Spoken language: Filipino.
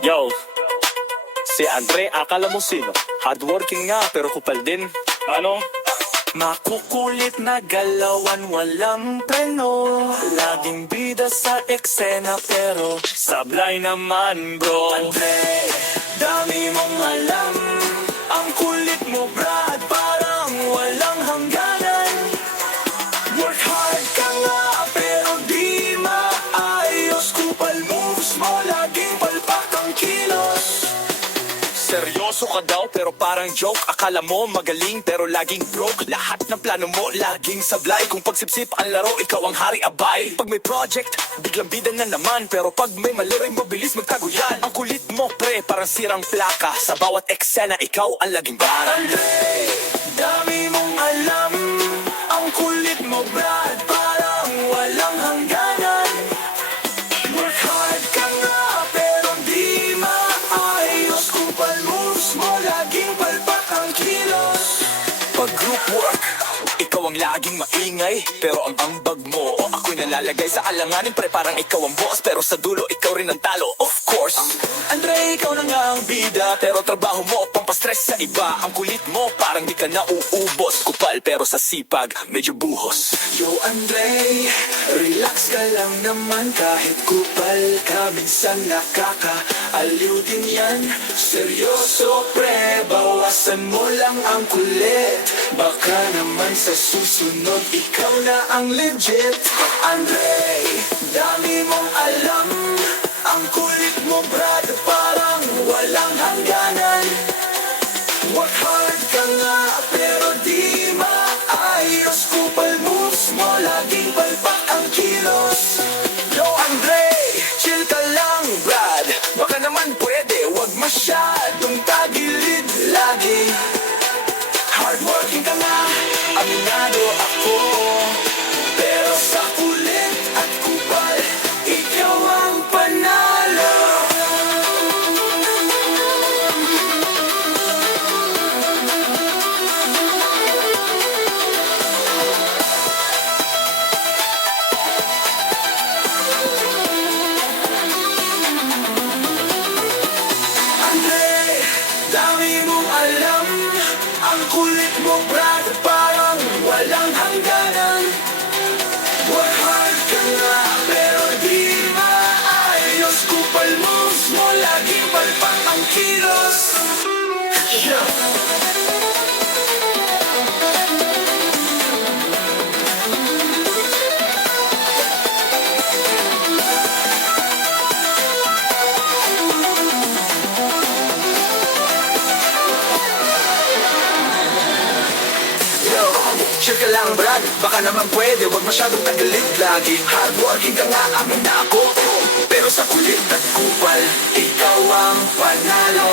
Yo, si Andre, akala mo sino? Hardworking nga, pero kupal din. Ano? Makukulit na galawan, walang preno. Laging bida sa eksena, pero sablay naman bro. Andre, dami mong alam. Ang kulit mo brad, parang walang hangganan. Work hard ka nga, pero di maayos. Kupal moves mo, laging palpak ang kilos. Seryoso ka daw pero parang joke. Akala mo magaling pero laging broke. Lahat ng plano mo laging sablay. Kung pagsipsip ang laro, ikaw ang hari abay. Pag may project, biglang bida na naman. Pero pag may mali rin, mabilis magtago yan. Ang kulit mo pre, parang sirang plaka. Sa bawat eksena, ikaw ang laging barang. Andre, dami mong alam. Ang kulit mo brad, parang walang hangganan. Work hard ka nga pero di maayos. Kupal moves mo, laging palpak ang kilos. Pag group work, ikaw ang laging maingay. Pero ang ambag mo, ako'y nalalagay sa alanganin. Pre, parang ikaw ang boss, pero sa dulo, ikaw rin ang talo. Of course, Andre, ikaw na nga ang bida. Pero trabaho mo, pampastress sa iba. Ang kulit mo, parang di ka nauubos. Kupal, pero sa sipag, medyo buhos. Yo, Andre, relax ka lang naman. Kahit kupal ka, minsan nakakaaliw din yan. Seryoso, pre, bawasan mo lang ang kulit. Baka naman sa susunod, ikaw na ang legit. Andre, dami mong alam. Ang kulit mo brad, parang walang hangganan. Work hard ka nga, pero di maayos. Kupal moves mo, laging palpak ang kilos. Yo Andre, chill ka lang brad. Baka naman pwede, wag masyadong tagilid lagi. Hardworking ka nga, aminado ako. Pero sa kulit at kupal, ikaw ang panalo. Andre, dami mong alam. Ang kulit mo brad, parang walang hangganan. Work hard ka nga, pero di maayos. Kupal moves mo, laging palpak ang kilos. Yo, chill ka lang brad, baka naman pwede, wag masyadong tagilid lagi. Hardworking ka nga, amin na ako. Pero sa kulit at kupal, ikaw ang panalo.